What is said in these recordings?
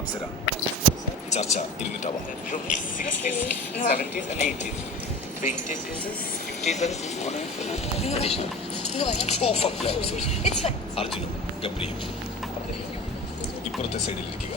അപ്സര ചർച്ച ഇരുന്നിട്ടാവാം. അർജുനും ഗബ്രിയും ഇപ്പുറത്തെ സൈഡിലിരിക്കുക.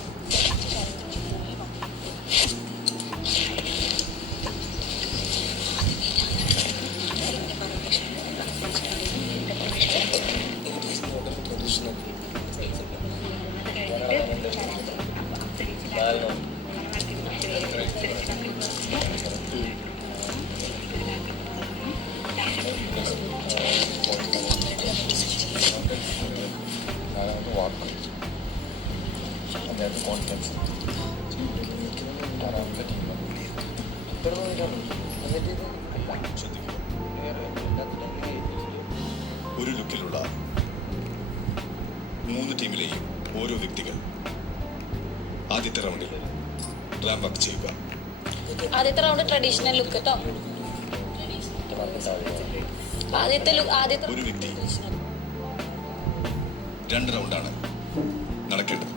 ഒരു ലുക്കിലുള്ള 3 ടീമിലെയും ഓരോ വ്യക്തികൾ ആദ്യത്തെ റൗണ്ടിൽ റാമ്പ് വാക്ക് ചെയ്യുക. ആദ്യത്തെ റൗണ്ട് ട്രഡീഷണൽ ലുക്ക് കേട്ടോ. ഒരു വ്യക്തി 2 റൗണ്ടാണ് നടക്കേണ്ടത്.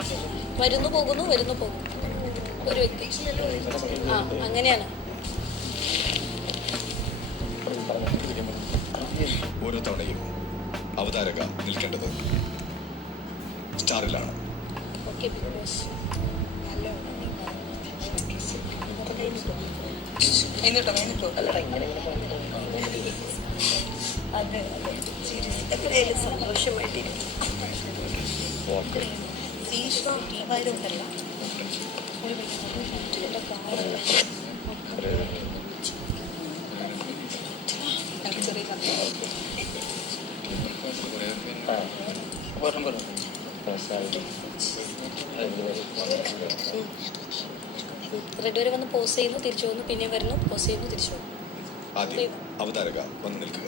വരുന്നു പോകുന്നു ഒരു വ്യക്തി. അങ്ങനെയാണ്. ഓരോ തവണയും അവതാരക നിൽക്കേണ്ടത് സ്റ്റാറിലാണ്. സന്തോഷമായിട്ടിരിക്കും. ടീമായതുകൊണ്ടല്ല റെഡ് വരെ വന്ന് പോസ് ചെയ്യുന്നു, തിരിച്ചു പോകുന്നു, പിന്നെ വരുന്നു, പോസ് ചെയ്യുന്നു, തിരിച്ചു പോകുന്നു. ആദ്യം അവതാരക വന്ന് നിൽക്കുക.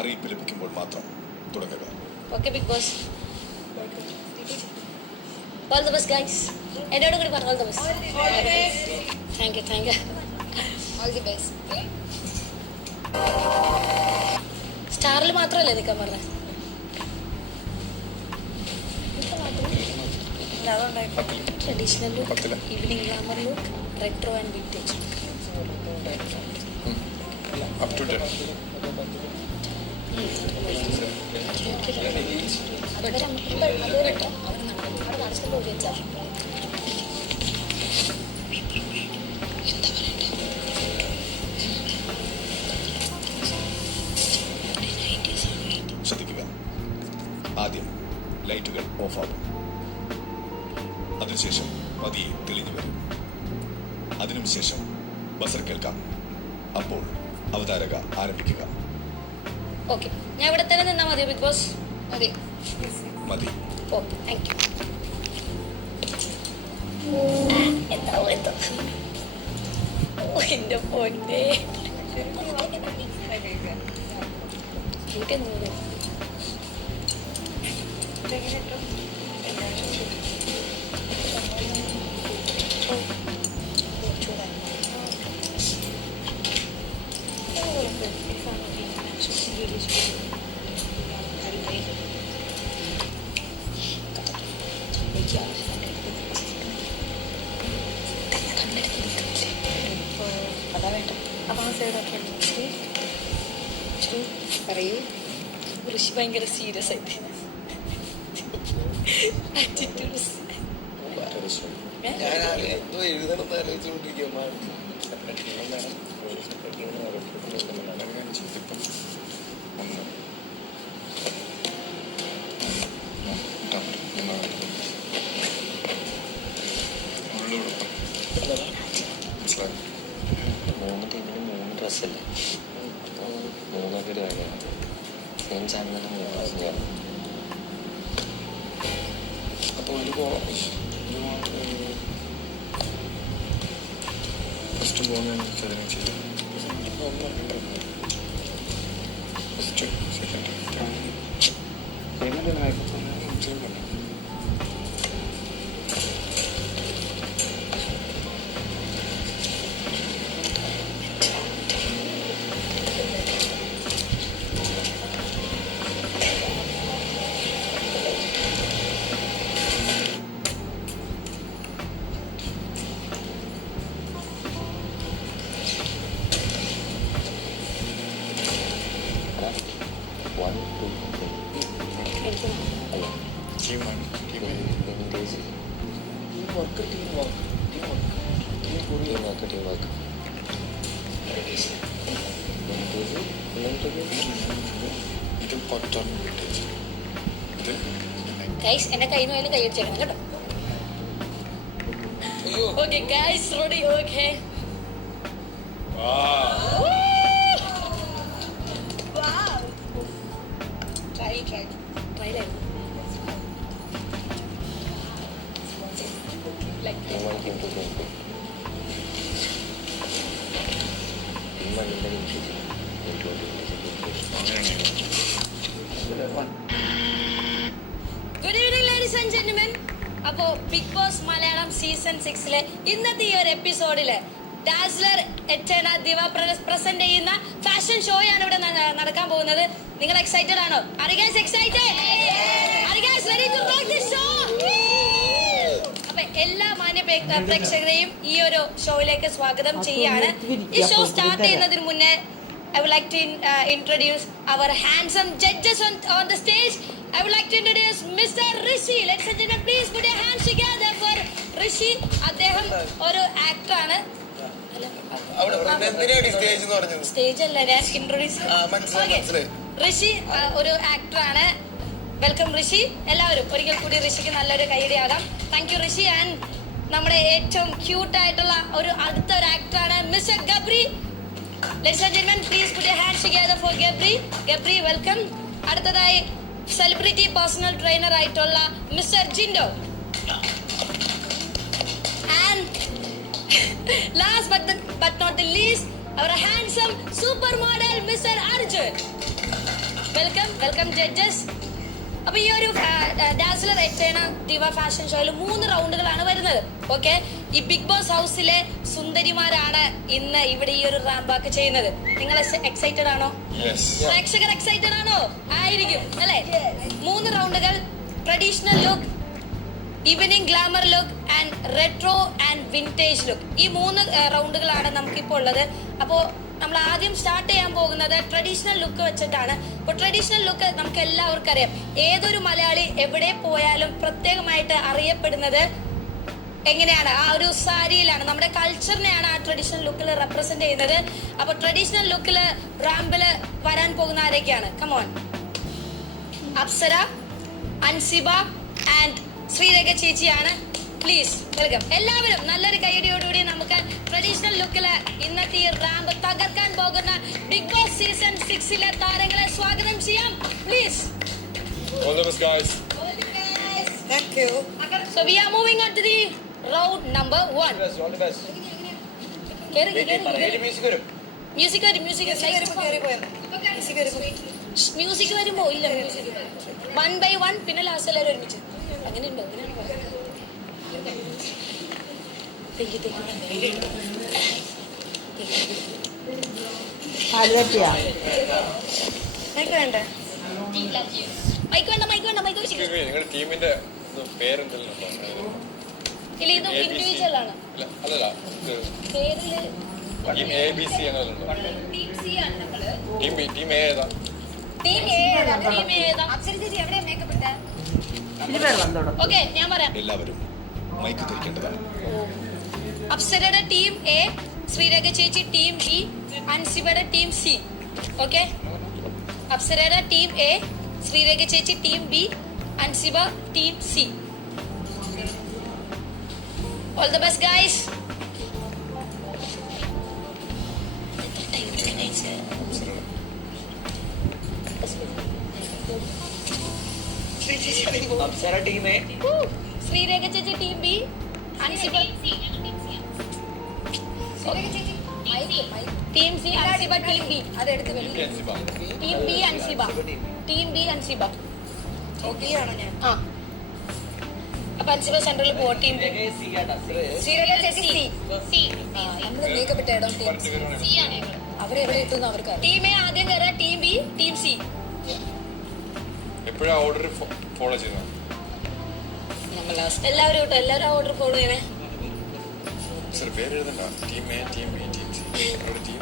അറിയിപ്പ് ലഭിക്കുമ്പോൾ മാത്രം തുടങ്ങുക. Okay big boss. All the best guys. എന്നോട് കൂടി പറഞ്ഞു all the best. Thank you all the best. സ്റ്റാറിൽ മാത്രമല്ലേ നിൽക്കാൻ പറഞ്ഞത്? Traditional look, evening glamour look, retro and vintage. ശ്രദ്ധിക്കുക. ആദ്യം ലൈറ്റുകൾ ഓഫാകും. അതിനുശേഷം പതിയെ തെളിഞ്ഞു വരും. അതിനും ശേഷം ബസർ കേൾക്കാം. അപ്പോൾ അവതാരക ആരംഭിക്കുക. ഓക്കെ, ഞാൻ ഇവിടെ തന്നെ നിന്നാ മതിയോ ബിഗ് ബോസ്? മതി. Okay, thank you. എന്റെ പൊന്നേ, ഋഷി ഭയങ്കര സീരിയസ് ആയിട്ട് മൂന്ന് ടീമിന് 3 ഡ്രസ്സല്ലേ, 3 കാര്യമാണ്. സെയിം ചാനലിന് 3 ഡ്രസ്സ്. അപ്പോൾ ഒരു ഫസ്റ്റ് പോകുന്ന ചെയ്തു. ഫസ്റ്റ് സെക്കൻഡ് ടീമാക്ക് ഇത് പത്തൊന്നും വിട്ടേച്ച് ഇത് ഗൈസ് എന്റെ കയ്യിൽ നിന്ന് കൈ അടിച്ചേക്കണം കേട്ടോ. Okay guys ready. Okay try good evening ladies and gentlemen. അപ്പോ ബിഗ് ബോസ് മലയാളം സീസൺ 6 ഇന്നത്തെ ഈ ഒരു എപ്പിസോഡില് ഡാസ്ലർ എറ്റേണ ദിവ പ്രസന്റ് ചെയ്യുന്ന ഫാഷൻ ഷോയാണ് ഇവിടെ നടക്കാൻ പോകുന്നത്. നിങ്ങൾ എക്സൈറ്റഡ് ആണോ? Are you guys excited? Are you guys ready to rock this show? അപ്പൊ എല്ലാ മാന്യ പ്രേക്ഷകരെയും ഈ ഒരു ഷോയിലേക്ക് സ്വാഗതം ചെയ്യാണ്. ഈ ഷോ സ്റ്റാർട്ട് ചെയ്യുന്നതിന് മുന്നേ I would like to introduce our handsome judges on the stage. I would like to introduce Mr. Rishi. Ladies and gentlemen, please put your hands together for Rishi. അദ്ദേഹം ഒരു ആക്ടർ ആണ്. Stage അല്ല, ഞാൻ introduce. ഋഷി ഒരു actor ആണ്. Welcome Rishi. എല്ലാവരും ഒരിക്കൽ കൂടി ഋഷിക്ക് നല്ലൊരു കൈയടിയാകാം. Thank you Rishi. ആൻഡ് നമ്മുടെ ഏറ്റവും ക്യൂട്ട് ആയിട്ടുള്ള ഒരു അടുത്തൊരു ആക്ടർ ആണ് mister Gabri. Ladies and gentlemen, please put your hands together for Gabri. Gabri, welcome. അടുത്തതായി സെലിബ്രിറ്റി പേഴ്സണൽ ട്രെയിനർ ആയിട്ടുള്ള mister Jinto. And last but not the least, our handsome supermodel Mr. Arjun. Welcome judges. അപ്പൊ ഈ ഒരു dazzler എറ്റേണ ദിവ fashion ഷോയിൽ 3 റൗണ്ടുകളാണ് വരുന്നത്. Okay, ഈ big boss ഹൗസിലെ സുന്ദരിമാരാണ് ഇന്ന് ഇവിടെ ഈ ഒരു റാമ്പാക്ക് ചെയ്യുന്നത്. നിങ്ങൾ എക്സൈറ്റഡ് ആണോ? പ്രേക്ഷകർ എക്സൈറ്റഡ് ആണോ? ആയിരിക്കും അല്ലെ? 3 റൗണ്ടുകൾ: traditional look, evening glamour look and retro and vintage look. ഈ 3 റൗണ്ടുകളാണ് നമുക്കിപ്പോൾ ഉള്ളത്. അപ്പോൾ നമ്മൾ ആദ്യം സ്റ്റാർട്ട് ചെയ്യാൻ പോകുന്നത് ട്രഡീഷണൽ ലുക്ക് വെച്ചിട്ടാണ്. അപ്പോൾ ട്രഡീഷണൽ ലുക്ക് നമുക്ക് എല്ലാവർക്കും അറിയാം. ഏതൊരു മലയാളി എവിടെ പോയാലും പ്രത്യേകമായിട്ട് അറിയപ്പെടുന്നത് എങ്ങനെയാണ്? ആ ഒരു സാരിയിലാണ്. നമ്മുടെ കൾച്ചറിനെയാണ് ആ ട്രഡീഷണൽ ലുക്കിൽ റെപ്രസെന്റ് ചെയ്യുന്നത്. അപ്പോൾ ട്രഡീഷണൽ ലുക്കിൽ റാമ്പില് വരാൻ പോകുന്ന ആരൊക്കെയാണ്? കമോൺ. അപ്സര, അൻസിബ ആൻഡ് ശ്രീരേഖ ചേച്ചിയാണ്. Please welcome. എല്ലാവരും നല്ലൊരു കൈയടിയോടുകൂടി നമുക്ക് ട്രഡീഷണൽ ലുക്കില് ഇന്നത്തെ ഈ റാമ്പ് തകർക്കാൻ പോകുന്ന ബിഗ് ബോസ് സീസൺ 6 താരങ്ങളെ സ്വാഗതം ചെയ്യാം. Please. All the best, guys. Thank you. So we are moving on to the round number 1. All the best. Music വരുമ്പോ ഇല്ല. മ്യൂസിക് 1 by 1 പിന്നെ ലാസ്റ്റ് എല്ലാവരും ഒരുമിച്ച്. അങ്ങനെയുണ്ടോ? നിങ്ങളുടെ ടീമിന്റെ പേരെന്തെങ്കിലും ഇല്ല, ഇത് ഇൻഡിവിജ്വൽ ആണ്. അല്ലല്ല, പേരില് ടീം ABC അങ്ങനെ ടീം സി ആണ് നമ്മള്. ടീം A ഏതാ? ടീം എ ഏതാ? അപ്സര ചേച്ചി എവിടെയാ മേക്കപ്പ് ഇട്ടേ? ഓക്കെ, ഞാൻ പറയാം. എല്ലാവരും മൈക്ക് ധരിക്കേണ്ടതാണ്. അപ്സരയുടെ ടീം എ, ശ്രീരേഖ ചേച്ചി ടീം ബി, അൻസിബയുടെ ടീം സി. ഓക്കെ, അപ്സരയുടെ ടീം എ, ശ്രീരേഖ ചേച്ചി team B, Ansiba team C. All the best guys. Apsara team A, Sreerekha ചേച്ചി team B, Ansiba team C, Ansiba team B. അതെടുത്ത് team B Ansiba, team B Ansiba. Okay ആണോ? ഞാൻ അപ്പൊ അൻസിബ സെൻട്രലിൽ പോവാ. ടീം ശ്രീരേഖ ചേച്ചി സി. നമ്മള് മേക്കപ്പ് ഇട്ട ഇടം ടീം സി ആണ്. അവരെവിടെ എത്തുന്നു അവർക്ക്. ടീം എ ആദ്യം കയറുക, ടീം ബി, ടീം സി. എപ്പോഴാ ഓർഡർ ഫോളോ ചെയ്യുന്നത്? എല്ലാവരും കേട്ടോ, എല്ലാവരും ഓർഡർ ഫോളോ ചെയ്യണേ. പേര് എഴുതണ്ട. Team A, team B, team C. അവിടെ ടീം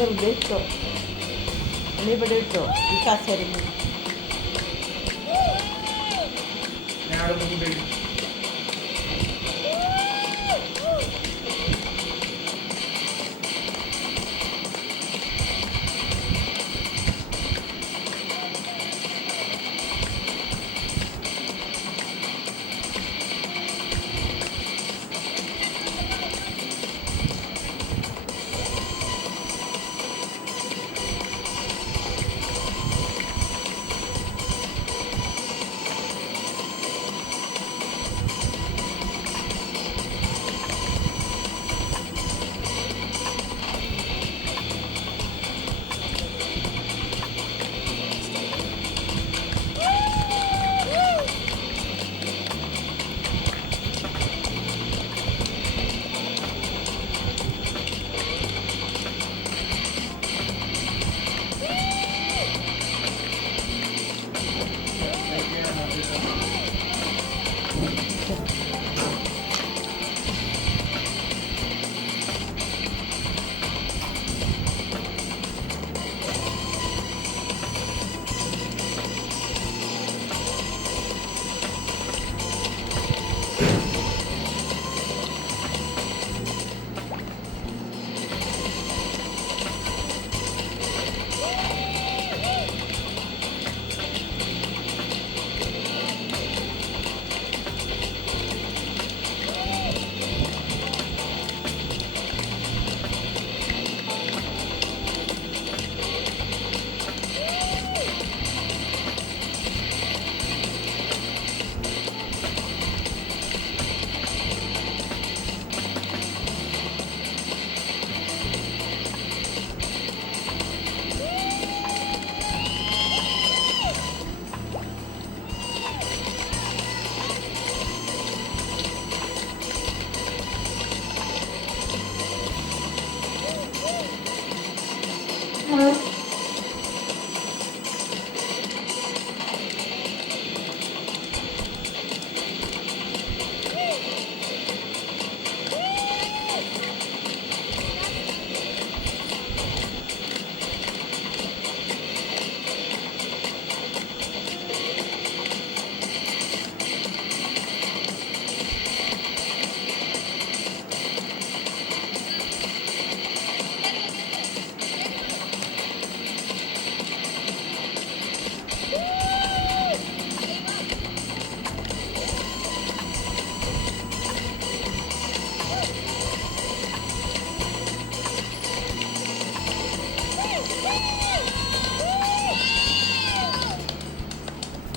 വെറുതെ ഇട്ടോ നീ ഇവിടെ ഇട്ടോ ഈ കസേരയിൽ ഞാൻ അവിടെ നിന്ന് കൊണ്ടുപോയി.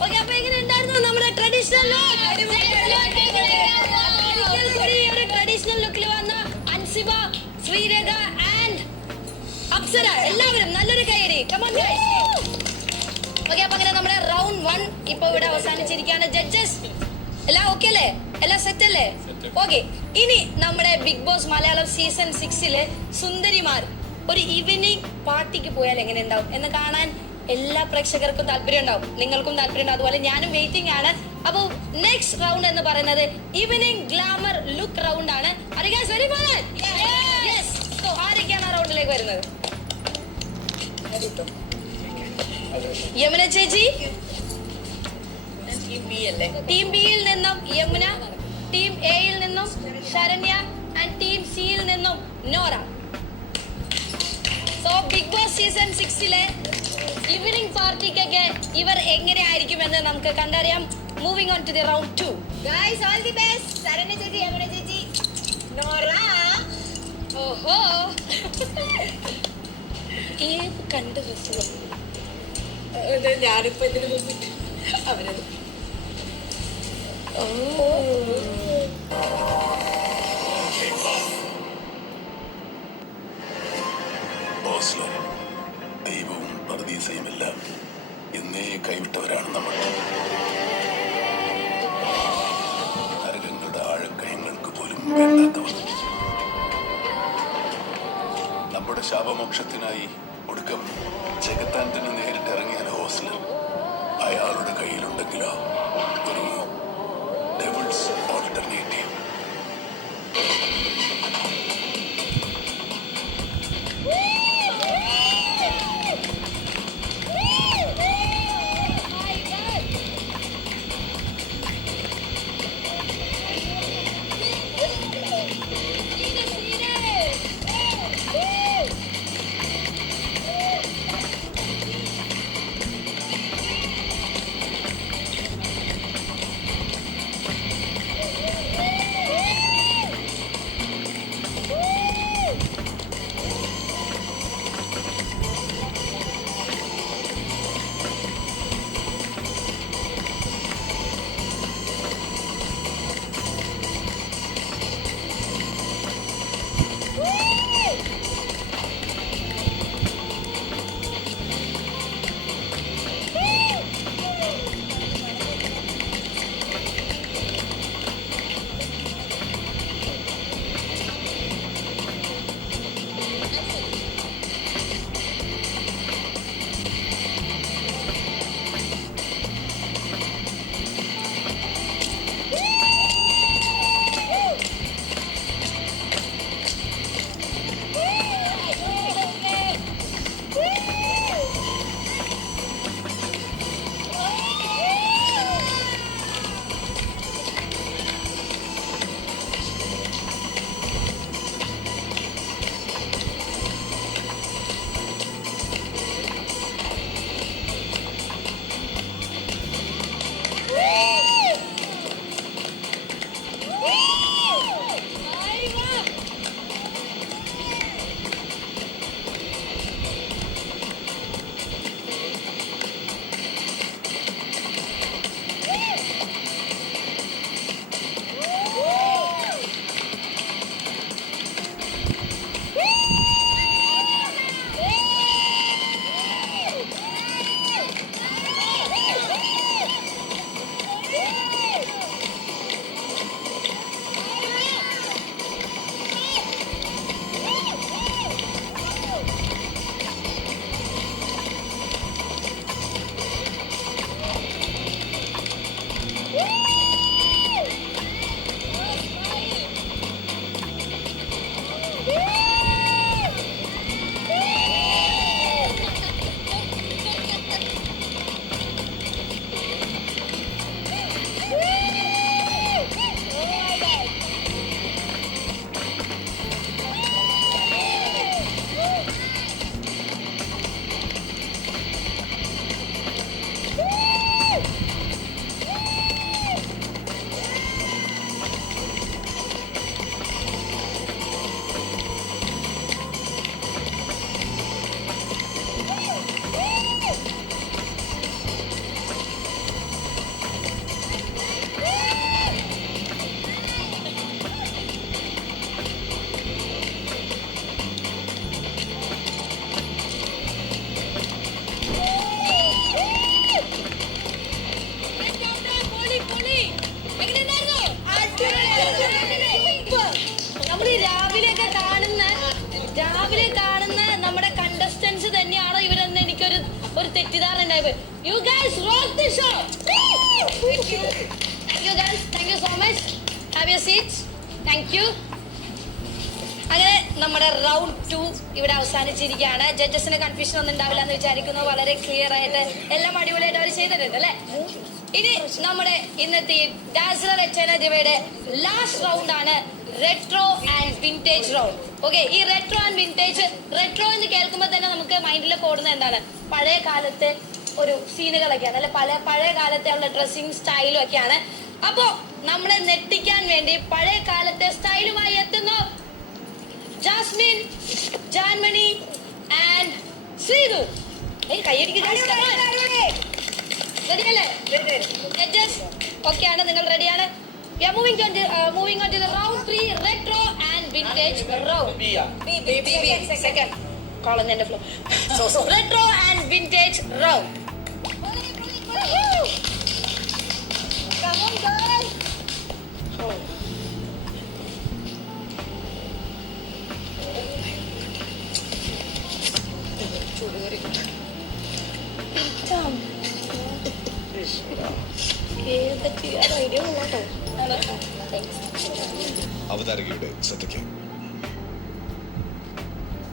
ഓക്കേ, അപ്പൊ എങ്ങനെ ഉണ്ടായിരുന്നു നമ്മുടെ ട്രഡീഷണൽ ട്രഡീഷണൽ ലുക്കിൽ വന്ന അൻസിബ, ശ്രീരേഖ ആൻഡ് അപ്സര, എല്ലാവരും നല്ലൊരു കയ്യടി. Come on guys. ഓക്കേ, അപ്പൊ അങ്ങനെ നമ്മുടെ റൗണ്ട് 1 ഇപ്പൊ ഇവിടെ അവസാനിച്ചിരിക്കുകയാണ്. ജഡ്ജസ് എല്ലാം ഓക്കെ അല്ലേ? എല്ലാം സെറ്റ് അല്ലേ? ഓക്കെ, ഇനി നമ്മുടെ ബിഗ് ബോസ് മലയാളം സീസൺ 6-ലെ സുന്ദരിമാർ ഒരു ഈവനിങ് പാർട്ടിക്ക് പോയാൽ എങ്ങനെ ഉണ്ടാവും എന്ന് കാണാൻ എല്ലാ പ്രേക്ഷകർക്കും താല്പര്യം ഉണ്ടാവും, നിങ്ങൾക്കും താല്പര്യം ഉണ്ടാവും, അതുപോലെ ഞാനും വെയിറ്റിംഗ് ആണ്. അപ്പൊ നെക്സ്റ്റ് റൗണ്ട് എന്ന് പറയുന്നത് ഈവനിങ് ഗ്ലാമർ ലുക്ക് റൗണ്ട് ആണ്. ആരൊക്കെയാണ് ആ റൗണ്ടിലേക്ക് വരുന്നത്? യമുന ചേച്ചി ടീം ബിയിൽ നിന്നും യമുന, ടീം എയിൽ നിന്നും ശരണ്യ ആൻഡ് ടീം സിയിൽ നിന്നും Nora. So big boss season 6-ലെ ഈവനിങ് പാർട്ടിക്കൊക്കെ ഇവർ എങ്ങനെയായിരിക്കുമെന്ന് നമുക്ക് കണ്ടറിയാം. Moving on to the round 2. Guys all the best. Saranya ചേച്ചി, യമുന ചേച്ചി, നോറ. ഓഹോ, ഏത് കണ്ട് രസം. ഞാനിപ്പോ ഇതിന് വന്നിട്ട് അവരത് ഓസ്ലോ ദൈവവും പർദീസയുമെല്ലാം എന്നേ കൈവിട്ടവരാണ് നമ്മൾ. നരകങ്ങളുടെ ആഴക്കയങ്ങൾക്ക് പോലും വേണ്ടാത്തവർ. നമ്മുടെ ശാപമോക്ഷത്തിനായി ഒടുക്കം ജഗത്താന്റിന് നേരിട്ടിറങ്ങിയ ഹോസ്ല അയാളുടെ കയ്യിലുണ്ടെങ്കിലോ ഒരു devil's alternative. incredible. You guys rock the show. Thank you. Thank you guys. Thank you so much. Have your seats. Thank you. അങ്ങനെ നമ്മുടെ റൗണ്ട് 2 ഇവിടെ അവസാനിച്ചിരിക്കുകയാണ്. ജഡ്ജസിന് കൺഫ്യൂഷൻ ഒന്നും ഉണ്ടാവില്ല എന്ന് വിചാരിക്കുന്നു. വളരെ ക്ലിയർ ആയിട്ട് എല്ലാം അടിപൊളിയായിട്ട് അവർ ചെയ്തിട്ടുണ്ട് അല്ലേ? ഇനി നമ്മുടെ ഇന്നത്തെ ഡാസ്ലർ എച്ചനദിവയുടെ ലാസ്റ്റ് റൗണ്ട് ആണ് retro and vintage round. Okay, ഈ റെട്രോ ആൻഡ് വിന്റേജ്, റെട്രോ എന്ന് കേൾക്കുമ്പോൾ തന്നെ നമുക്ക് മൈൻഡിലേക്ക് ഓടുന്നത് എന്താണ്? പഴയ കാലത്തെ ഒരു സീനുകളൊക്കെയാണ് അല്ലെ, പഴയ കാലത്തെ ഉള്ള ഡ്രസ്സിങ് സ്റ്റൈലും ഒക്കെയാണ്. അപ്പോ നമ്മളെ നെട്ടിക്കാൻ വേണ്ടി പഴയ കാലത്തെ സ്റ്റൈലുമായി എത്തുന്നു ജാസ്മിൻ, ജാൻമണി ആൻഡ് ശ്രീതു. കയ്യടിക്കുക. റെഡിയല്ലേ? ജഡ്ജസ് ഓക്കെ ആണ്? നിങ്ങൾ റെഡിയാണ്? We are moving on to the round 3 retro and vintage round. Second. Call on the floor. So retro and vintage round. Come on, girl. അവതാരകയുടെ ശ്രദ്ധയ്ക്ക്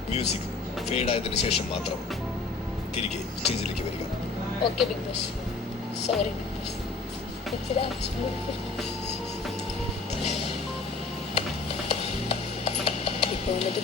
മ്യൂസിക് ഫേഡായതിനു ശേഷം മാത്രം തിരികെ സ്റ്റേജിലേക്ക് വരിക. Okay, Big Boss. Sorry, Big Boss. ഇപ്പൊ വന്നിട്ട്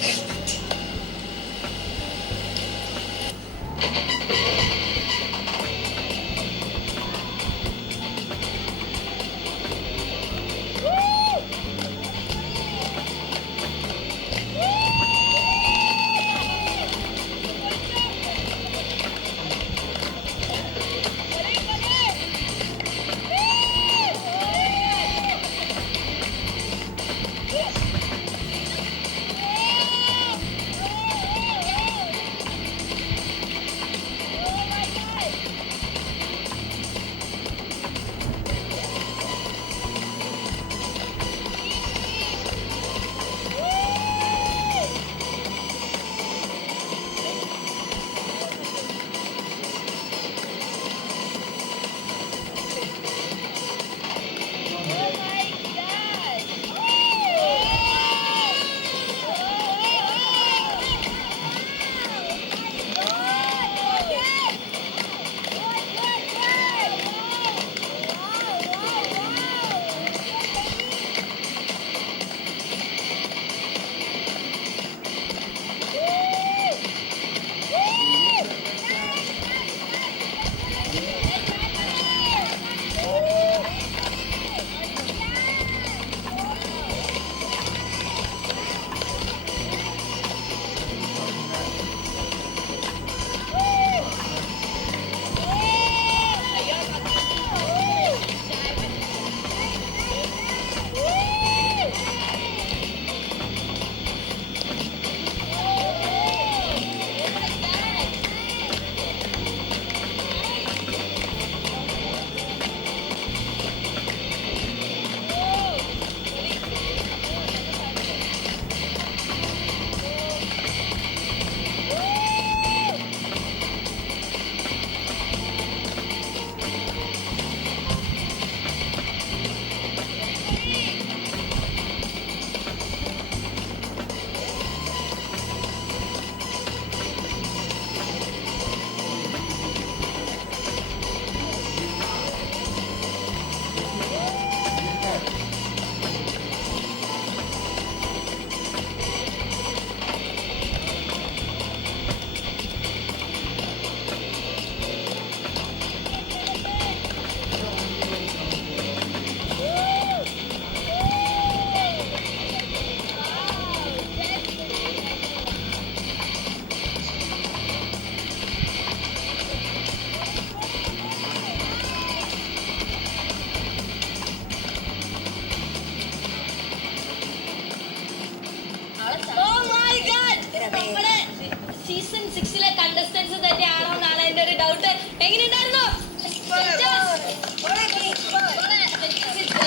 season 6ലെ contestants തന്നെയാണോ എന്നാണ് എന്റെ ഒരു ഡൗട്ട്. എങ്ങനെയുണ്ടായിരുന്നു?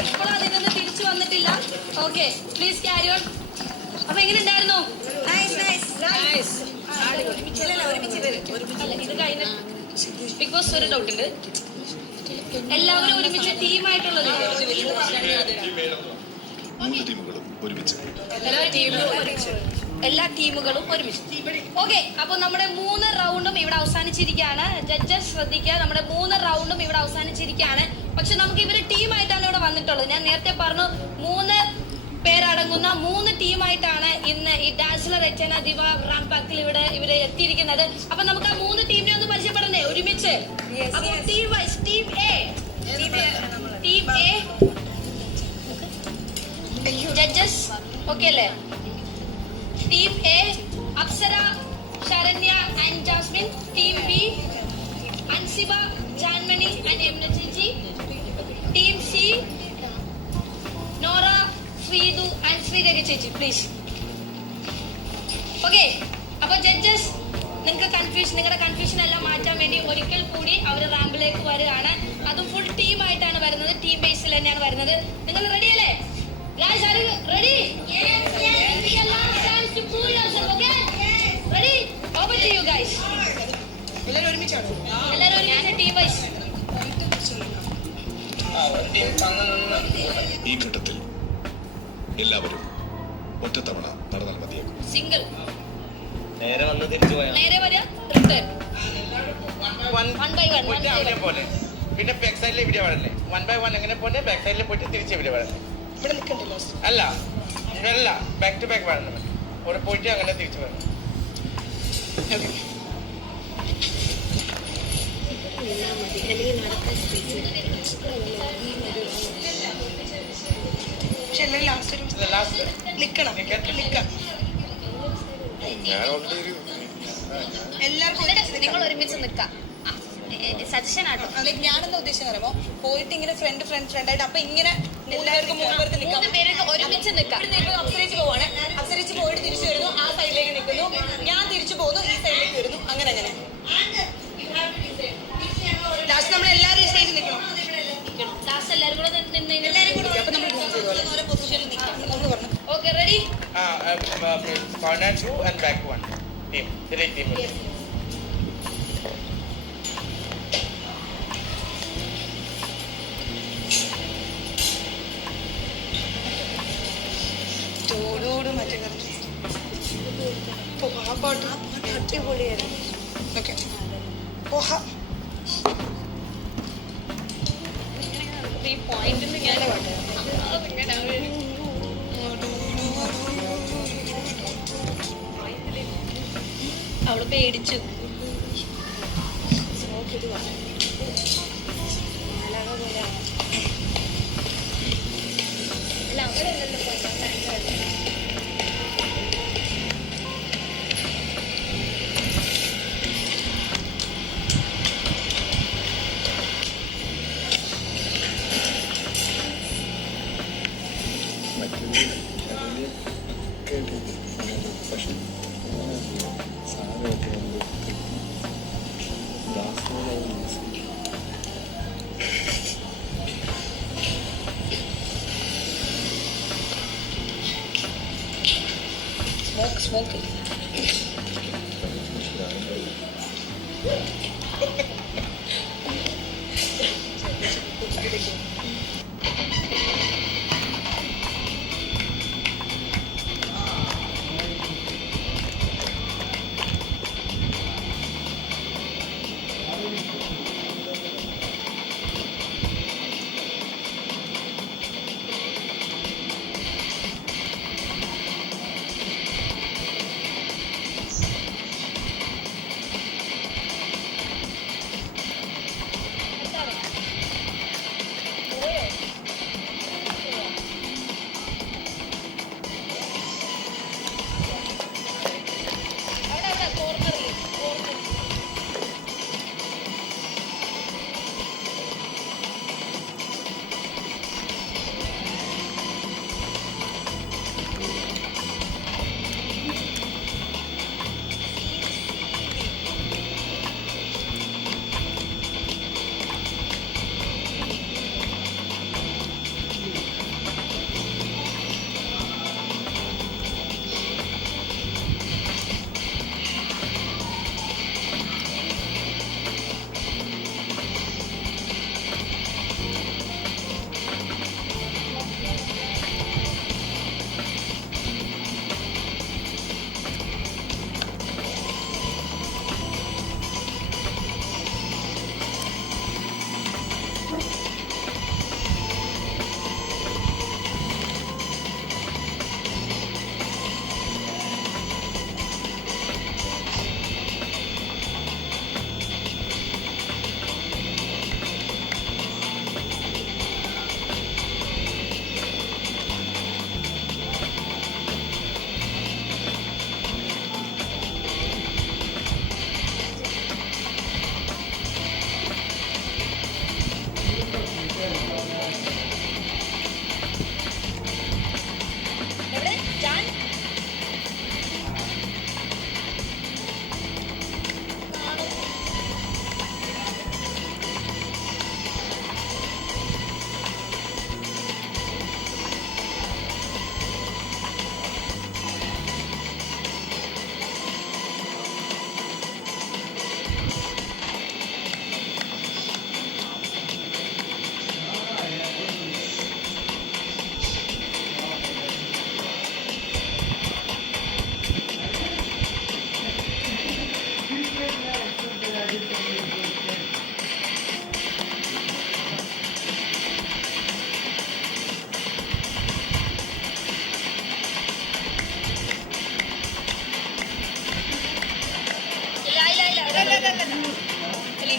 എപ്പോഴും അതിൽ നിന്ന് തിരിച്ചു വന്നിട്ടില്ല. Okay, please carry on. അപ്പൊ എങ്ങനെയുണ്ടായിരുന്നു? ഇത് കഴിഞ്ഞ ബിഗ് ബോസ് ഒരു ഡൗട്ട് ഉണ്ട്, എല്ലാവരും ഒരുമിച്ച് ടീമായിട്ടുള്ളത് മൂന്ന് ടീമുകളും ഒരുമിച്ച്. എല്ലാ ടീമുകളും ഒരുമിച്ച്. ഓക്കെ, അപ്പൊ നമ്മുടെ 3 റൗണ്ടും ഇവിടെ അവസാനിച്ചിരിക്കുകയാണ്. ജഡ്ജസ് ശ്രദ്ധിക്കുക, നമ്മുടെ 3 റൗണ്ടും ഇവിടെ അവസാനിച്ചിരിക്കുകയാണ്. പക്ഷെ നമുക്ക് ഇവര് ടീമായിട്ടാണ് ഇവിടെ വന്നിട്ടുള്ളത്. ഞാൻ നേരത്തെ പറഞ്ഞു 3 പേരടങ്ങുന്ന 3 ടീമായിട്ടാണ് ഇന്ന് ഈ ഡാൻസിലർ എറ്റന ദിവ റാംപാക്കിൽ ഇവിടെ ഇവര് എത്തിയിരിക്കുന്നത്. അപ്പൊ നമുക്ക് ആ 3 ടീമിനെ ഒന്ന് പരിചയപ്പെടണ്ടേ ഒരുമിച്ച്? അപ്പൊ team wise, team A judges okay അല്ലേ? Team A Apsara, Saranya and Jasmine. Team B Ansiba, Jaanmoni and Yamuna ചേച്ചി. Team C Nora, Sreethu and Sreerekha ചേച്ചി. പ്ലീസ്. ഓക്കെ, അപ്പൊ ജഡ്ജസ് നിങ്ങളുടെ കൺഫ്യൂഷൻ എല്ലാം മാറ്റാൻ വേണ്ടി ഒരിക്കൽ കൂടി അവർ റാമ്പിലേക്ക് വരികയാണ്. അതും ഫുൾ ടീമായിട്ടാണ് വരുന്നത്, ടീം ബേസിൽ തന്നെയാണ് വരുന്നത്. നിങ്ങൾ റെഡി അല്ലേ? Guys, are you ready? Yes. This is your last chance to prove yourself, okay? Ready? Over to you guys. എല്ലാവരും ഒരുമിച്ച് ടീം വൈസ്. ഈ ഘട്ടത്തിൽ എല്ലാവരും ഒറ്റത്തവണ നടന്നാൽ മതിയാകും. സിംഗിൾ നേരെ വന്ന് തിരിച്ചു പോയാൽ നേരെ വരിക, റിട്ടേൺ. വൺ ബൈ വൺ പോലെ. പിന്നെ ബാക്ക് സൈഡിലെ വീഡിയോ പാടല്ലേ? 1 by 1 എങ്ങനെ പോലെ ബാക്ക് സൈഡിൽ പോയിട്ട് തിരിച്ച് വീഡിയോ പാടല്ലേ? അല്ല ബാക്ക് ടു ബാക്ക് പാടണം. അവിടെ പോയിട്ട് അങ്ങനെ തിരിച്ചു പോകണം. നിങ്ങൾ ഒരുമിച്ച് നിൽക്കാം. സജഷൻ ആട്ടോ. അതെ, ഞാനെന്താ ഉദ്ദേശം അറിയാമോ? പോയിട്ട് ഇങ്ങനെ ഫ്രണ്ട് ആയിട്ട് അപ്പൊ ഇങ്ങനെ എല്ലാവർക്കും 3 പേരൊക്കെ ഒരുമിച്ച് നിൽക്കാം. അപ്സരിച്ച് പോവാണ്. അപ്സരിച്ച് പോയിട്ട് തിരിച്ചു വരുന്നു, ആ സൈഡിലേക്ക് നിൽക്കുന്നു. ഞാൻ തിരിച്ചു പോകുന്നു, ഈ സൈഡിലേക്ക് വരുന്നു. അങ്ങനെ ലാസ്റ്റ് നമ്മൾ എല്ലാവരും ഈ സൈഡിൽ നിൽക്കണം. ലാസ്റ്റ് എല്ലാവരും കൂടെ എല്ലാവരും കൂടി അപ്പൊ നമ്മൾ ഓരോ പൊസിഷനിൽ നിൽക്കാം. നമ്മൾ പറഞ്ഞു okay, ready? Corner 2 and back 1 team. 3 team. ആ പാട്ട് അടിപൊളിയായിരുന്നു. ഓക്കെ, പോഹ. ഈ പോയിന്റിൽ ഞാൻ അവള് പേടിച്ചു. അല്ല, അവരല്ലല്ലോ സ്മോക്ക്.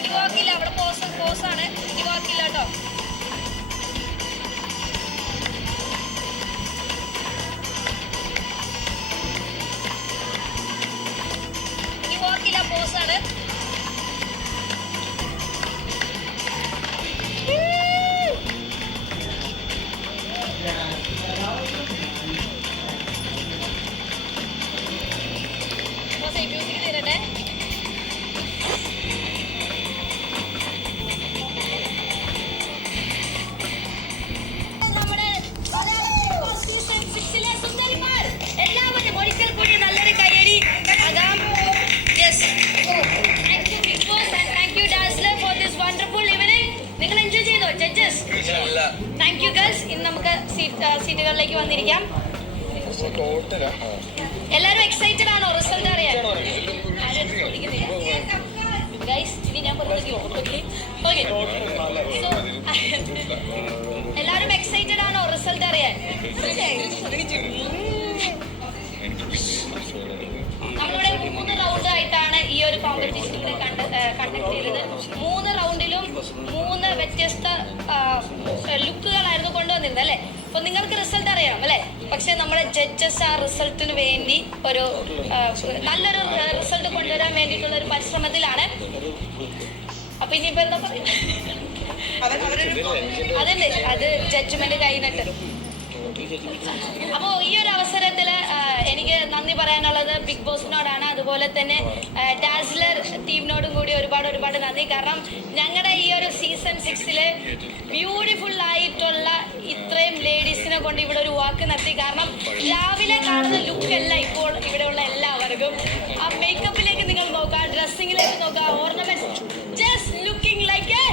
ഇനി വാക്കില്ല, അവിടെ പോസാണ്, ഇനി വാക്കില്ല കേട്ടോ. ഇനി വാക്കില്ല, പോസാണ്. മ്യൂസിക് തരട്ടെ. നമ്മുടെ സീസൺ 6 സുന്ദരിമാർ എല്ലാവരും ഒരിക്കൽ കൂടി നല്ലൊരു കയ്യടി ആകാം. Yes, thank you Bigg Boss and thank you Dazzler for this wonderful evening. നിങ്ങൾ എൻജോയ് ചെയ്തോ ജഡ്ജസ്? Thank you girls. ഇന്ന് നമുക്ക് സീറ്റുകളിലേക്ക് വന്നിരിക്കാം. എല്ലാവരും എക്സൈറ്റഡ് ആണോ റിസൾട്ട് അറിയാൻ? ഗൈസ്, ഇനി ഞാൻ എല്ലാവരും എക്സൈറ്റഡ് ആണോ റിസൾട്ട് അറിയാൻ? നമ്മളിവിടെ 3 റൗണ്ട് ആയിട്ടാണ് ഈ ഒരു കോമ്പറ്റീഷൻ ഇവിടെ കണ്ടക്ട് ചെയ്തത്. 3 റൗണ്ടിലും 3 വ്യത്യസ്ത ലുക്കുകളായിരുന്നു കൊണ്ടുവന്നിരുന്നത് അല്ലേ? അപ്പൊ നിങ്ങൾക്ക് റിസൾട്ട് അറിയാം അല്ലേ? പക്ഷെ നമ്മുടെ ജഡ്ജസ് ആ റിസൾട്ടിന് വേണ്ടി ഒരു നല്ലൊരു റിസൾട്ട് കൊണ്ടുവരാൻ വേണ്ടിയിട്ടുള്ള ഒരു പരിശ്രമത്തിലാണ്. അപ്പൊ ഇനിയിപ്പോ എന്താ പറയാ, അതല്ലേ, അത് ജഡ്ജ്മെന്റ് കഴിഞ്ഞിട്ട്. അപ്പോ ഈ ഒരു അവസരത്തില് എനിക്ക് നന്ദി പറയാനുള്ളത് ബിഗ് ബോസിനോടാണ്, അതുപോലെ തന്നെ ഡാസ്ലർ ടീമിനോടും കൂടി ഒരുപാട് നന്ദി. കാരണം ഞങ്ങളുടെ ഈ ഒരു സീസൺ 6 ബ്യൂട്ടിഫുൾ ആയിട്ടുള്ള ഇത്രയും ലേഡീസിനെ കൊണ്ട് ഇവിടെ ഒരു വാക്ക് നടത്തി. കാരണം രാവിലെ കാണുന്ന ലുക്കല്ല ഇപ്പോൾ ഇവിടെയുള്ള എല്ലാവർക്കും. ആ മേക്കപ്പിലേക്ക് നിങ്ങൾ നോക്കുക, ഡ്രസ്സിങ്ങിലേക്ക് നോക്കുക, ornaments, just looking like A.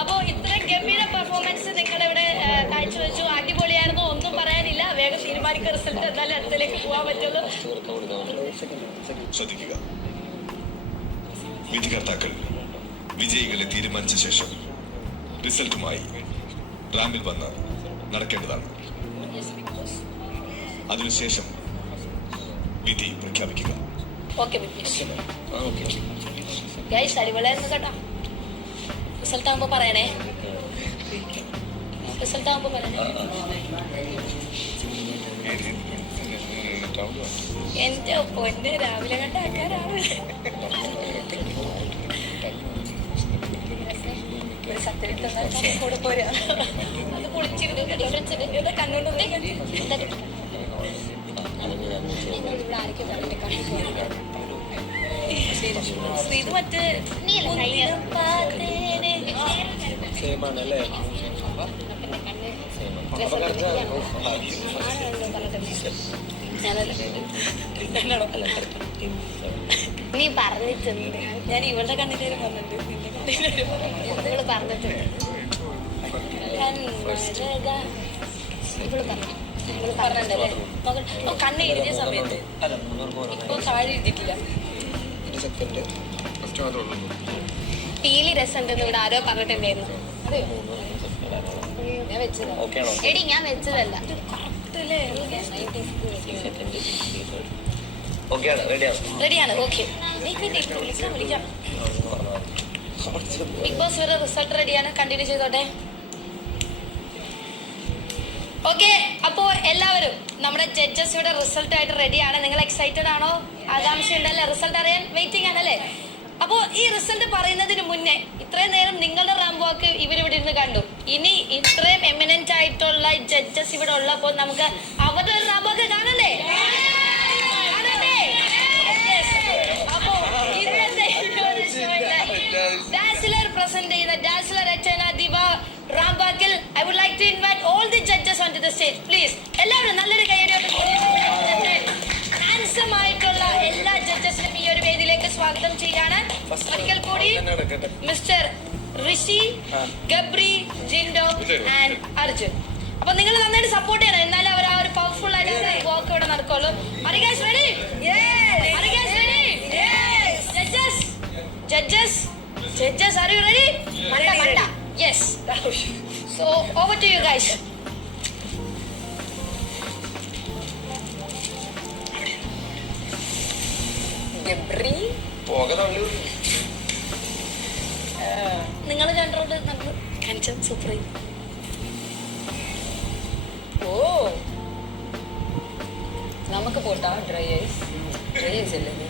അപ്പോൾ ഇത്രയും ഗംഭീര പെർഫോമൻസ് നിങ്ങളുടെ ഇവിടെ കാഴ്ചവെച്ചു. അടിപൊളിയായിരുന്നു, ഒന്നും പറയാനില്ല. വേഗം തീരുമാനിക്കുക റിസൾട്ട്, എന്നാലും അടുത്തേക്ക് പോകാൻ പറ്റുള്ളൂ. ശ്രദ്ധിക്കുക, വിധികർത്താക്കൾ വിജയികളെ തീരുമാനിച്ച ശേഷം റിസൾട്ടുമായി റാമ്പിൽ വന്ന് നടക്കേണ്ടതാണ്. അതിനുശേഷം വിധി പ്രഖ്യാപിക്കുക. ഓക്കെ ഗൈസ്, അടിപൊളിയായിരുന്നു കേട്ടോ. റിസൾട്ട് ആകുമ്പോ പറയണേ, റിസൾട്ട് ആകുമ്പോ പറയണേ. എന്റെ പൊന്നെ, രാവിലെ കണ്ട ആൾക്കാരാണ്. കൂടെ പോരാ, അത് പൊളിച്ചിരുന്നു. ഡിഫറൻസ് കണ്ണുകൊണ്ടേ ഇത് മറ്റേ നീ പറഞ്ഞിട്ടുണ്ട്, ഞാൻ ഇവളുടെ കണ്ണിലേരും പറഞ്ഞിട്ടുണ്ട്, ഇവള് പറഞ്ഞിട്ടുണ്ട്. ഇവള് പറഞ്ഞിട്ടുണ്ടല്ലേ? കണ്ണ് എഴുതിയ സമയത്ത് ഇപ്പൊ താഴെ എഴുതിയിട്ടില്ല. പീലി രസമുണ്ടെന്ന് ഇവിടെ ആരോ പറഞ്ഞിട്ടുണ്ടായിരുന്നു. ഞാൻ വെച്ചതാ എടി, ഞാൻ വെച്ചതല്ല. റെഡിയാണ്. ഓക്കെ, വിളിക്കാം. ബിഗ് ബോസ് വരെ റിസൾട്ട് റെഡിയാണ്, കണ്ടിന്യൂ ചെയ്തോട്ടെ. ഓക്കെ, അപ്പോ എല്ലാവരും നമ്മുടെ ജഡ്ജസ് ഇവിടെ റിസൾട്ട് ആയിട്ട് റെഡിയാണ്. നിങ്ങൾ എക്സൈറ്റഡ് ആണോ? ആകാംക്ഷ ഉണ്ടല്ലേ? റിസൾട്ട് അറിയാൻ വെയിറ്റിംഗ് ആണല്ലേ? അപ്പോ ഈ റിസൾട്ട് പറയുന്നതിന് മുന്നേ ഇത്രയും നേരം നിങ്ങളുടെ റാമ്പ് വാക്ക് ഇവരിവിടെ ഇരുന്ന് കണ്ടു. ഇനി ഇത്രയും എമിനന്റ് ആയിട്ടുള്ള ജഡ്ജസ് ഇവിടെ ഉള്ളപ്പോൾ നമുക്ക് അവരുടെ ഒരു റാമ്പ് വാക്ക് കാണണ്ടേ? അപ്പോ ഇന്നത്തെ ഡാസ്ലർ പ്രസന്റ് ചെയ്യുന്ന ഡാസ്ലർ അച്ചന ദിവ റാംബാക്കിൽ I would like to invite all the judges onto the stage, please. എല്ലാവരും നല്ലൊരു കയ്യടിയോടെ ഹാൻസം ആയിട്ടുള്ള എല്ലാ ജഡ്ജസിനും ഈ ഒരു വേദിയിലേക്ക് സ്വാഗതം ചെയ്യാണ്. ഒരിക്കൽ കൂടി mister Rishi, Gabri, Jinto and Arjun. അപ്പൊ നിങ്ങൾ നന്നായിട്ട് സപ്പോർട്ട് ചെയ്യണം, എന്നാലും അവർ ആ ഒരു പവർഫുൾ ആയിട്ട് വർക്ക് ഇവിടെ നടക്കുള്ളൂ. Are you guys ready? Are you guys ready? Judges, are you ready? Manda. Yes. So over to you guys. Gabri. നിങ്ങൾ കണ്ടോണ്ട് നമ്മൾ കാണിച്ച സൂപ്പർ. ഓ നമുക്ക് പോട്ടാ ഡ്രൈ ഐസ് അല്ലേ ഇത്?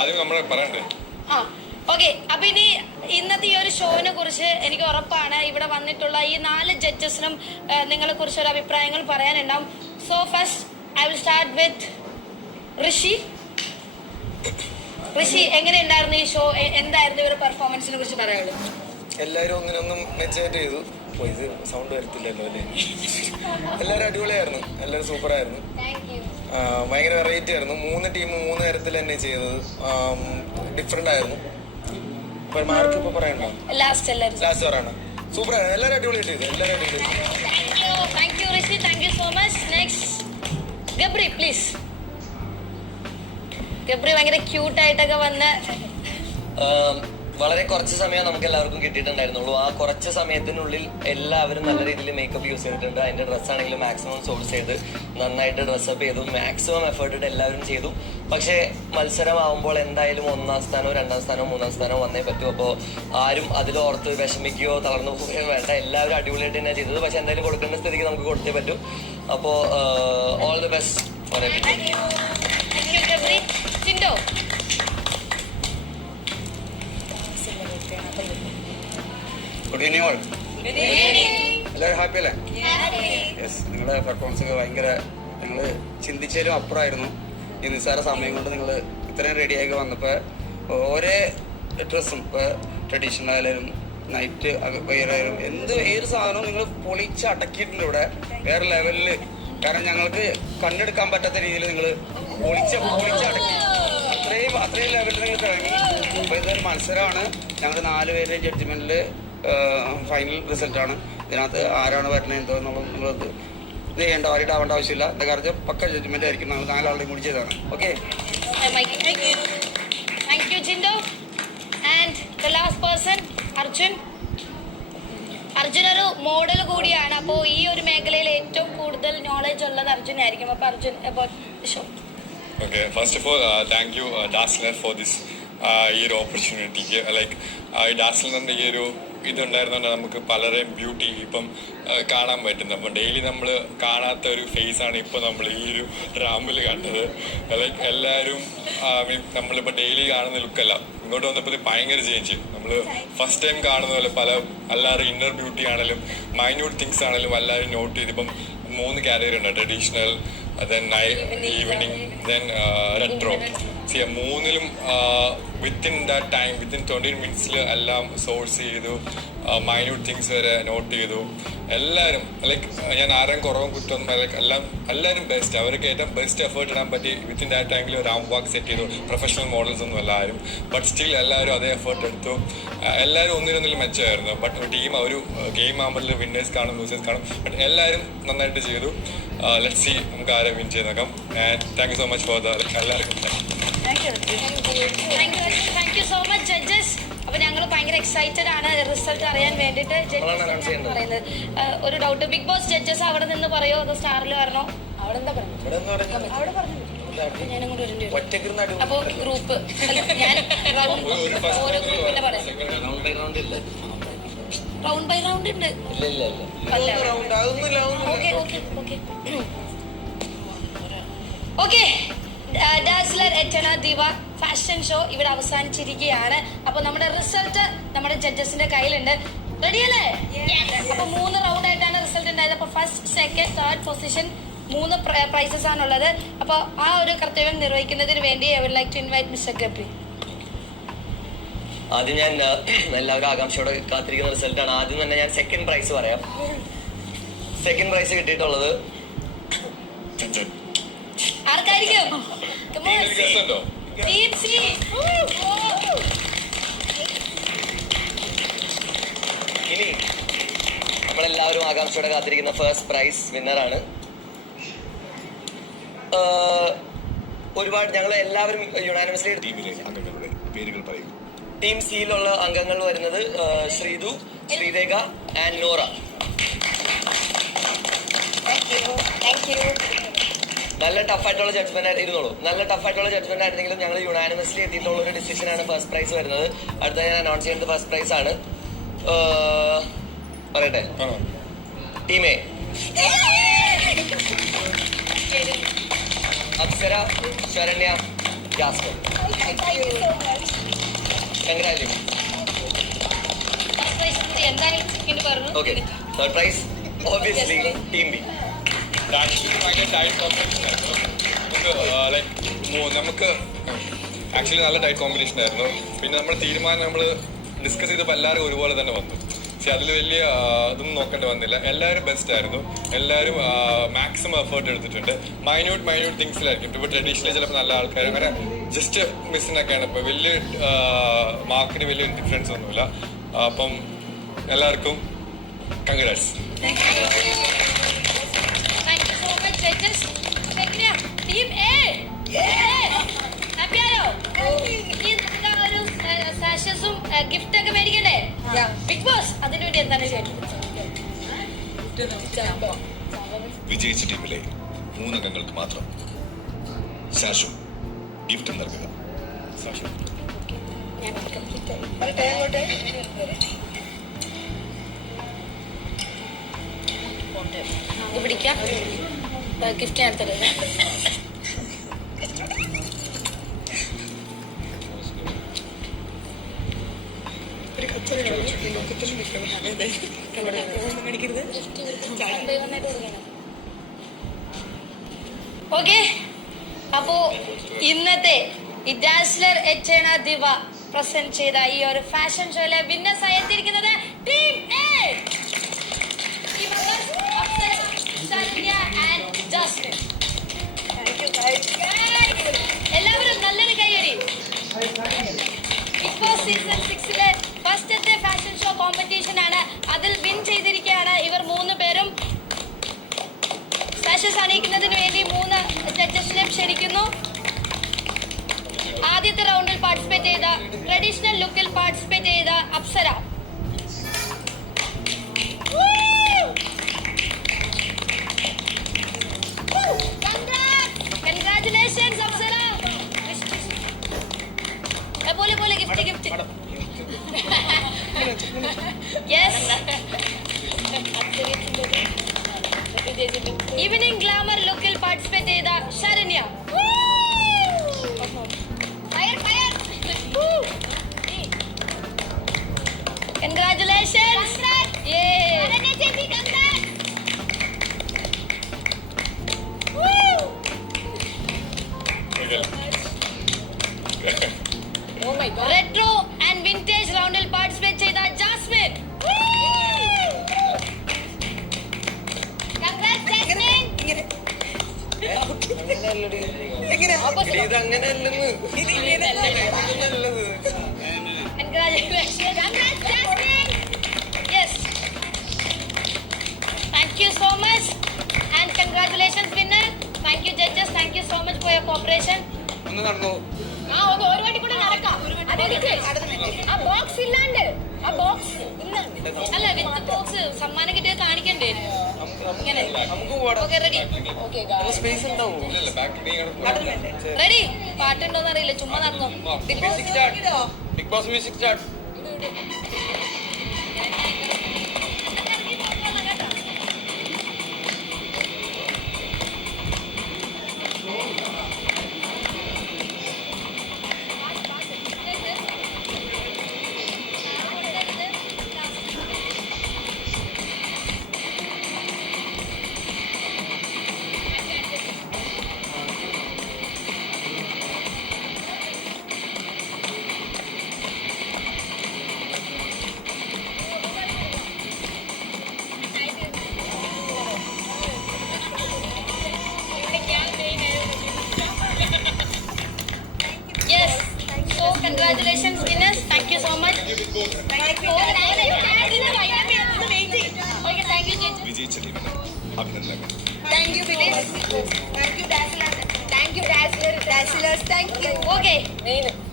ആദ്യം നമ്മളെ പറയണ്ടേ? ഓക്കെ, അപ്പൊ ഇനി ഇന്നത്തെ ഈ ഒരു ഷോനെ കുറിച്ച് എനിക്ക് ഉറപ്പാണ് ഇവിടെ വന്നിട്ടുള്ള ഈ 4 ജഡ്ജസിനും നിങ്ങളെ കുറിച്ച് ഒരു അഭിപ്രായങ്ങൾ പറയാനുണ്ടാവും. So first I will start with Rishi. Rishi, എങ്ങനെ ഉണ്ടായിരുന്നു ഈ ഷോ? എന്തായിരുന്നു ഇവരുടെ പെർഫോമൻസിനെ കുറിച്ച് പറയാനുള്ളത്? എല്ലാവരും ഒന്നിനൊന്നും മെച്ചമായിട്ട് ചെയ്തു. ഇത് സൗണ്ട് വരത്തില്ലല്ലോ അല്ലേ? എല്ലാവരും അടിപൊളിയായിരുന്നു, എല്ലാവരും സൂപ്പറായിരുന്നു, ഭയങ്കര വെറൈറ്റി ആയിരുന്നു. 3 ടീമും 3 തരത്തിൽ തന്നെ ചെയ്തത് ഡിഫറെന്റ് ആയിരുന്നു. മാർക്ക് ഇപ്പൊ പറയണ്ടോ? ലാസ്റ്റ് പറയണം. സൂപ്പറായിരുന്നു, എല്ലാവരും അടിപൊളിയായിട്ട് ചെയ്തു, എല്ലാവരും അടിപൊളി. Thank you Rishi, thank you so much. Next Gabri please. Gabri ഭയങ്കര ക്യൂട്ടായിട്ടൊക്കെ വന്ന് വളരെ കുറച്ച് സമയം നമുക്ക് എല്ലാവർക്കും കിട്ടിയിട്ടുണ്ടായിരുന്നുള്ളൂ. ആ കുറച്ച് സമയത്തിനുള്ളിൽ എല്ലാവരും നല്ല രീതിയിൽ മേക്കപ്പ് യൂസ് ചെയ്തിട്ടുണ്ട്. അതിൻ്റെ ഡ്രസ്സാണെങ്കിലും മാക്സിമം സോഴ്സ് ചെയ്ത് നന്നായിട്ട് ഡ്രസ്സപ്പ് ചെയ്തു, മാക്സിമം എഫേർട്ട് ഇട്ട് എല്ലാവരും ചെയ്തു. പക്ഷേ മത്സരമാകുമ്പോൾ എന്തായാലും 1ാം സ്ഥാനമോ 2ാം സ്ഥാനമോ 3ാം സ്ഥാനമോ വന്നേ പറ്റൂ. അപ്പോൾ ആരും അതിലോർത്ത് വിഷമിക്കുകയോ തളർന്നു പോവുകയോ വേണ്ട. എല്ലാവരും അടിപൊളിയായിട്ട് തന്നെയാണ് ചെയ്തത്. പക്ഷെ എന്തായാലും കൊടുക്കേണ്ട സ്ഥിതിക്ക് നമുക്ക് കൊടുത്തേ പറ്റൂ. അപ്പോൾ all the best for everything. Good evening all. എല്ലാവരും ഹാപ്പി അല്ലേ? യെസ്, നിങ്ങളുടെ പെർഫോമൻസ് ഒക്കെ ഭയങ്കര, നിങ്ങൾ ചിന്തിച്ചതിലും അപ്പുറമായിരുന്നു. ഈ നിസ്സാര സമയം കൊണ്ട് നിങ്ങൾ ഇത്രയും റെഡിയാക്കി വന്നപ്പോൾ ഓരോ ഡ്രസ്സും ഇപ്പോൾ ട്രഡീഷണൽ ആയാലും നൈറ്റ് വൈകുന്നേരം ഏത് സാധനവും നിങ്ങൾ പൊളിച്ച് അടക്കിയിട്ടുണ്ട് ഇവിടെ വേറെ ലെവലിൽ. കാരണം ഞങ്ങൾക്ക് കണ്ടെടുക്കാൻ പറ്റാത്ത രീതിയിൽ നിങ്ങൾ പൊളിച്ച് അടക്കി അത്രയും ലെവലിൽ നിങ്ങൾ തുടങ്ങി. അപ്പോൾ ഇതൊരു മത്സരമാണ്. ഞങ്ങൾ 4 പേരുടെ ജഡ്ജ്മെൻറ്റിൽ ഫൈനൽ റിസൾട്ടാണ്. ഇതിനകത്ത് ആരാണ് വരുന്നത് എന്തോ എന്നുള്ളത് നിങ്ങളത് ഇത് ചെയ്യേണ്ട ആരുടെ ആവേണ്ട ആവശ്യമില്ല. എന്താ കാരണം പക്ക ജഡ്ജ്മെൻ്റ് ആയിരിക്കും. ഞങ്ങൾ 4 ആളുടെയും കൂടി ചെയ്തതാണ്. Okay, thank you Jinto. And the last person Arjun. Arjun ഒരു മോഡൽ കൂടിയാണ്. അപ്പോൾ ഈ ഒരു മേഖലയിൽ ഏറ്റവും കൂടുതൽ നോളജ് ഉള്ളത് അർജുനായിരിക്കും. അപ്പോൾ Arjun about the show. Okay, first of all, thank you, Dazzler, for this ഈ ഒരു ഓപ്പർച്യൂണിറ്റിക്ക്. ലൈക്ക് ഈ ഡാസ്ലറിൻ്റെ ഈ ഒരു ഇതുണ്ടായിരുന്നുകൊണ്ട് നമുക്ക് പലരെയും ബ്യൂട്ടി ഇപ്പം കാണാൻ പറ്റുന്നത്. അപ്പം ഡെയിലി നമ്മൾ കാണാത്ത ഒരു ഫേസാണ് ഇപ്പോൾ നമ്മൾ ഈ ഒരു റാമ്പിൽ കണ്ടത്. ലൈക്ക് എല്ലാവരും നമ്മളിപ്പോൾ ഡെയിലി കാണുന്ന ലുക്കല്ല, ഇങ്ങോട്ട് വന്നപ്പോൾ ഭയങ്കര ചേഞ്ച്. നമ്മൾ ഫസ്റ്റ് ടൈം കാണുന്ന പോലെ പല എല്ലാവരും ഇന്നർ ബ്യൂട്ടി ആണെങ്കിലും മൈന്യൂട്ട് തിങ്സ് ആണെങ്കിലും എല്ലാവരും നോട്ട് ചെയ്ത്. ഇപ്പം 3 കാറ്റഗറി ഉണ്ട്: traditional, then evening, then retro. മൂന്നിലും വിത്തിൻ ദാറ്റ് ടൈം, വിത്തിൻ 20 മിനിറ്റ്സിൽ എല്ലാം സോഴ്സ് ചെയ്തു, മൈന്യൂട്ട് തിങ്സ് വരെ നോട്ട് ചെയ്തു. എല്ലാവരും ലൈക്ക് ഞാൻ ആരും കുറവും കുറ്റമൊന്നും ലൈക്ക് എല്ലാവരും ബെസ്റ്റ്. അവർക്ക് ഏറ്റവും ബെസ്റ്റ് എഫേർട്ട് ഇടാൻ പറ്റി. വിത്തിൻ ദാറ്റ് ടൈമിൽ റാമ്പ് വാക്ക് സെറ്റ് ചെയ്തു. പ്രൊഫഷണൽ മോഡൽസ് ഒന്നും എല്ലാവരും, ബട്ട് സ്റ്റിൽ എല്ലാവരും അതേ എഫേർട്ട് എടുത്തു. എല്ലാവരും ഒന്നിനൊന്നിലും മെച്ചമായിരുന്നു. ബട്ട് ഒരു ടീം ഒരു ഗെയിം ആകുമ്പോൾ വിന്നേഴ്സ് കാണും, ലൂസേഴ്സ് കാണും. ബട്ട് എല്ലാവരും നന്നായിട്ട് ചെയ്തു. ലെറ്റ്സ് സീ നമുക്ക് ആരെ വിൻ ചെയ്ത് നോക്കാം. And thank you so much for the എല്ലാവർക്കും. Thank you so much judges. അപ്പോൾ ഞങ്ങൾ ഭയങ്കര എക്സൈറ്റഡ് ആണ് റിസൾട്ട് അറിയാൻ വേണ്ടിയിട്ട്. ജഡ്ജസ് പറയുന്നത് ഒരു ഡൗട്ട്, ബിഗ് ബോസ് ജഡ്ജസ് അവിടെ നിന്ന് പറയോ അതോ സ്റ്റാറിൽ വരണോ? അവിടെ എന്താ പറയുന്നത്? അവിടെ പറഞ്ഞു ഞാനും കൂടെ വരേണ്ടി വരും. അപ്പോൾ ഗ്രൂപ്പ് ഞാൻ ഓരോ ഗ്രൂപ്പിന്റെ പറയാം. റൗണ്ട് ബൈ റൗണ്ട് ഉണ്ട്. ഓക്കെ, ഡാസ്ലർ എറ്റന ദിവ ഫാഷൻ ഷോ ഇവിടെ അവസാനിച്ചിരിക്കുകയാണ്. അപ്പോൾ നമ്മുടെ റിസൾട്ട് നമ്മുടെ ജഡ്ജസിന്റെ കയ്യിലുണ്ട്. റെഡിയല്ലേ? അപ്പോൾ 3 റൗണ്ട് ആയിട്ടാണ് റിസൾട്ട് ഉണ്ടായത്. അപ്പോൾ first, second, third position 3 prizes ആണുള്ളത്. അപ്പോൾ ആ ഒരു കർത്തവ്യം നിർവഹിക്കുന്നതിന് വേണ്ടി I would like to invite mister ഗബ്രി. ആദ്യം ഞാൻ എല്ലാവരും ആകാംക്ഷയോടെ കാത്തിരിക്കുന്ന റിസൾട്ടാണ്. ആദ്യം തന്നെ ഞാൻ സെക്കൻഡ് പ്രൈസ് പറയാം. സെക്കൻഡ് പ്രൈസ് കിട്ടിയിട്ടുള്ളത് ആർക്കായിരിക്കും? ഇനി നമ്മളെല്ലാവരും ആകാംക്ഷയോടെ കാത്തിരിക്കുന്ന ഫസ്റ്റ് പ്രൈസ് വിന്നറാണ്. ഒരുപാട് ഞങ്ങൾ എല്ലാവരും യുണാനിമസ്ലി ടീമിലെ അംഗങ്ങളുടെ പേരുകൾ പറയും. ടീം സിയിലുള്ള അംഗങ്ങൾ വരുന്നത് ശ്രീതു, ശ്രീരേഖ ആൻഡ് നോറ. നല്ല ടഫായിട്ടുള്ള ജഡ്ജ്മെന്റ് ഇരുന്നോളൂ. നല്ല ടഫായിട്ടുള്ള ജഡ്ജ്മെന്റ് ആയിരുന്നെങ്കിലും ഞങ്ങൾ യുണാനിമസ്ലി എത്തിയിട്ടുള്ള ഒരു ഡിസിഷനാണ് ഫസ്റ്റ് പ്രൈസ് വരുന്നത്. അടുത്ത ഞാൻ അനൗൺസ് ചെയ്യുന്നത് ഫസ്റ്റ് പ്രൈസ് ആണ്. പറയട്ടെ, team A Apsara, Saranya, Jasmine. Congratulation. Okay, third prize obviously team B. ഭയങ്കര ടൈറ്റ് കോമ്പറ്റീഷൻ ആയിരുന്നു. നമുക്ക് ആക്ച്വലി നല്ല ടൈറ്റ് കോമ്പറ്റീഷൻ ആയിരുന്നു. പിന്നെ നമ്മുടെ തീരുമാനം നമ്മൾ ഡിസ്കസ് ചെയ്തപ്പോൾ എല്ലാവരും ഒരുപോലെ തന്നെ വന്നു. പക്ഷെ അതിൽ വലിയ ഇതൊന്നും നോക്കേണ്ടി വന്നില്ല. എല്ലാവരും ബെസ്റ്റ് ആയിരുന്നു. എല്ലാവരും മാക്സിമം എഫേർട്ട് എടുത്തിട്ടുണ്ട്. മൈന്യൂട്ട് തിങ്സിലായിരിക്കും. ഇപ്പോൾ ട്രഡീഷണലി ചിലപ്പോൾ നല്ല ആൾക്കാർ അങ്ങനെ ജസ്റ്റ് മിസ്സിനൊക്കെയാണ്. ഇപ്പോൾ വലിയ മാർക്കിന് വലിയ ഡിഫറൻസ് ഒന്നുമില്ല. അപ്പം എല്ലാവർക്കും കൺഗ്രാറ്റ്സ്. ഗിഫ്റ്റ് ഒക്കെ മേടിക്കണ്ടേ? ബിഗ് ബോസ് അതിനു വേണ്ടി എന്താണ് ചെയ്യേണ്ടത്? വിജയിച്ച ടീമിലെ 3 അംഗങ്ങൾക്ക് മാത്രം ശാശു ഗിഫ്റ്റ് നൽകുക. ശാശു പിടിക്കാം. ഗിഫ്റ്റ് ഞാൻ തരുന്നത്. ഓക്കെ, അപ്പോ ഇന്നത്തെ ഈ ഡാസ്ലർ എറ്റേണ ദിവ പ്രസന്റ് ചെയ്ത ഈ ഒരു ഫാഷൻ ഷോയിലെ വിന്നേഴ്സ് ആയി എത്തിയിരിക്കുന്നത് ടീം എ. എല്ലാവരും നല്ലൊരു കയ്യടി. ബിഗ് ബോസ് സീസൺ 6-ലെ ഫസ്റ്റത്തെ ഫാഷൻ ഷോ കോമ്പറ്റീഷൻ ആണ്. അതിൽ വിൻ ചെയ്തിരിക്കുകയാണ് ഇവർ 3 പേരും. സാഷസ് അണിയിക്കുന്നതിന് വേണ്ടി 3 ജഡ്ജസിനെ ക്ഷണിക്കുന്നു. ആദ്യത്തെ റൗണ്ടിൽ പാർട്ടിസിപ്പേറ്റ് ചെയ്ത ട്രഡീഷണൽ ലുക്കിൽ പാർട്ടിസിപ്പേറ്റ് ചെയ്ത അപ്സര. Congratulations അപ്സര. പോലെ ഗിഫ്റ്റ്. യെസ്. ഈവനിംഗ് ഗ്ലാമർ ലുക്കിൽ പാർട്ടിസിപ്പേറ്റ് ചെയ്ത Saranya. Congratulations. Retro and vintage roundil participate ചെയ്ത ജാസ്മിൻ. ഇത് അങ്ങനെയല്ലെന്ന്. Congratulations. Yes. Thank you so much and congratulations winner. Thank you judges. Thank you so much for your cooperation. ഒന്ന് നടന്നു. ഒരു വണ്ടി കൂടെ നടക്കാം. ആ ബോക്സ് ഇല്ലാണ്ട് ആ ബോക്സ് അല്ല വിത്ത് ബോക്സ് സമ്മാനം കിട്ടിയത് കാണിക്കണ്ടേ? ഇങ്ങനെ ഓക്കെ റെഡി. സ്പേസ് ഉണ്ടാവും. റെഡി. പാട്ടുണ്ടോന്ന് അറിയില്ല, ചുമ്മാ നടന്നോ. Bigg Boss music start. Yes. So congratulations winners. Thank you so much. Thank you. Okay, thank you judges. വിജയിച്ച ടീമിന് അഭിനന്ദനങ്ങൾ. Thank you, Dazzlers. Thank you, Dazzlers. Thank you, Dazzlers. Thank you. Okay.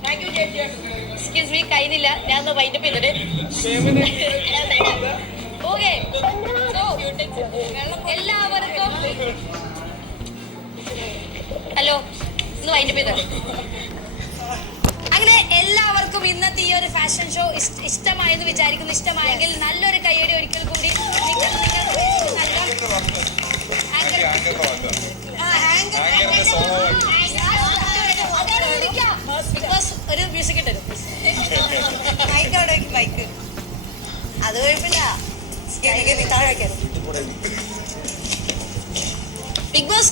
Thank you, judges. Excuse me, കയ്യിലില്ല. ഞാൻ ഒന്ന് wind up ചെയ്തിട്ട്. Okay. So എല്ലാവർക്കും hello ഒന്ന് wind up ചെയ്തോ. അങ്ങനെ എല്ലാവർക്കും ഇന്നത്തെ ഈ ഒരു ഫാഷൻ ഷോ ഇഷ്ടമായെന്ന് വിചാരിക്കുന്നു. ഇഷ്ടമായെങ്കിൽ നല്ലൊരു കയ്യടി ഒരിക്കൽ കൂടി ഒരു മ്യൂസിക് ഇട്ടു. ബൈക്ക് അത് കുഴപ്പമില്ല. താഴെ ബിഗ് ബോസ്